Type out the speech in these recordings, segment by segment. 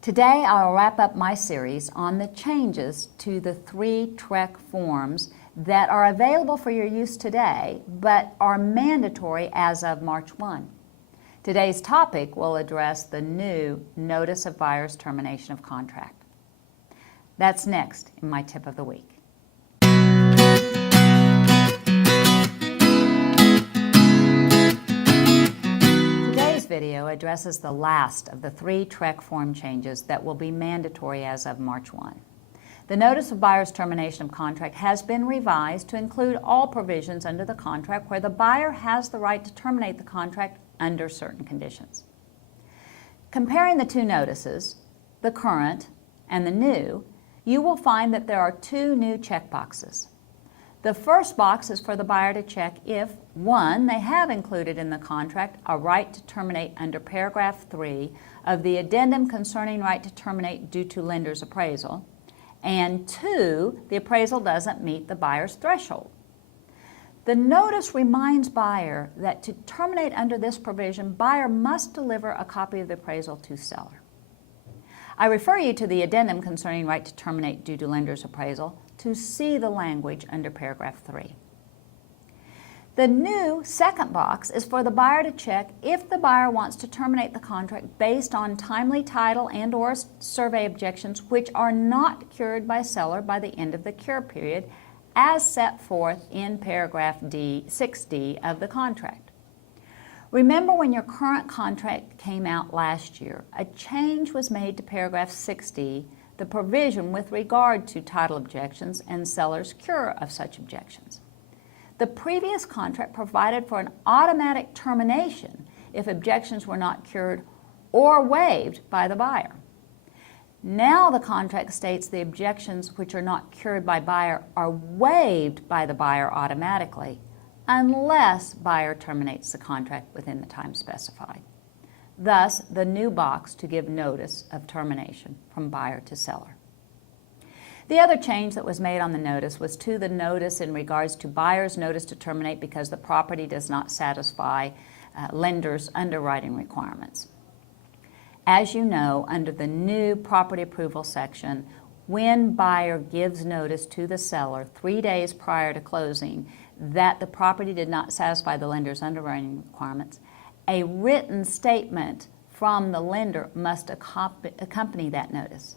Today I'll wrap up my series on the changes to the 3 TREC forms that are available for your use today but are mandatory as of March 1. Today's topic will address the new Notice of Buyer's Termination of Contract. That's next in my tip of the week. Today's video addresses the last of the 3 TREC form changes that will be mandatory as of March 1. The Notice of Buyer's Termination of Contract has been revised to include all provisions under the contract where the buyer has the right to terminate the contract under certain conditions. Comparing the 2 notices, the current and the new, you will find that there are 2 new checkboxes. The first box is for the buyer to check if, 1, they have included in the contract a right to terminate under paragraph 3 of the addendum concerning right to terminate due to lender's appraisal, and 2, the appraisal doesn't meet the buyer's threshold. The notice reminds buyer that to terminate under this provision, buyer must deliver a copy of the appraisal to seller. I refer you to the addendum concerning right to terminate due to lender's appraisal to see the language under paragraph 3. The new second box is for the buyer to check if the buyer wants to terminate the contract based on timely title and/or survey objections which are not cured by seller by the end of the cure period as set forth in paragraph 6D of the contract. Remember when your current contract came out last year, a change was made to paragraph 6D, the provision with regard to title objections and seller's cure of such objections. The previous contract provided for an automatic termination if objections were not cured or waived by the buyer. Now the contract states the objections which are not cured by buyer are waived by the buyer automatically unless buyer terminates the contract within the time specified. Thus, the new box to give notice of termination from buyer to seller. The other change that was made on the notice was to the notice in regards to buyer's notice to terminate because the property does not satisfy lender's underwriting requirements. As you know, under the new property approval section, when buyer gives notice to the seller 3 days prior to closing that the property did not satisfy the lender's underwriting requirements, a written statement from the lender must accompany that notice.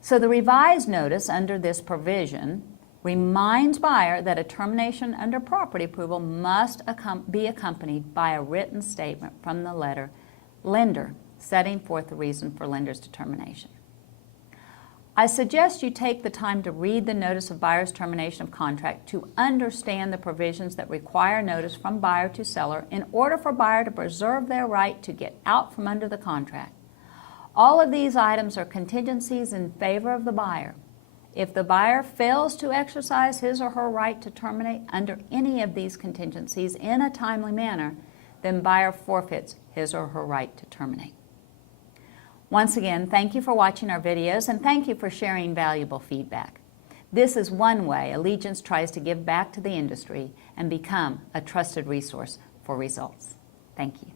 So the revised notice under this provision reminds buyer that a termination under property approval must be accompanied by a written statement from the lender setting forth the reason for lender's determination. I suggest you take the time to read the Notice of Buyer's Termination of Contract to understand the provisions that require notice from buyer to seller in order for buyer to preserve their right to get out from under the contract. All of these items are contingencies in favor of the buyer. If the buyer fails to exercise his or her right to terminate under any of these contingencies in a timely manner, then buyer forfeits his or her right to terminate. Once again, thank you for watching our videos and thank you for sharing valuable feedback. This is one way Allegiance tries to give back to the industry and become a trusted resource for results. Thank you.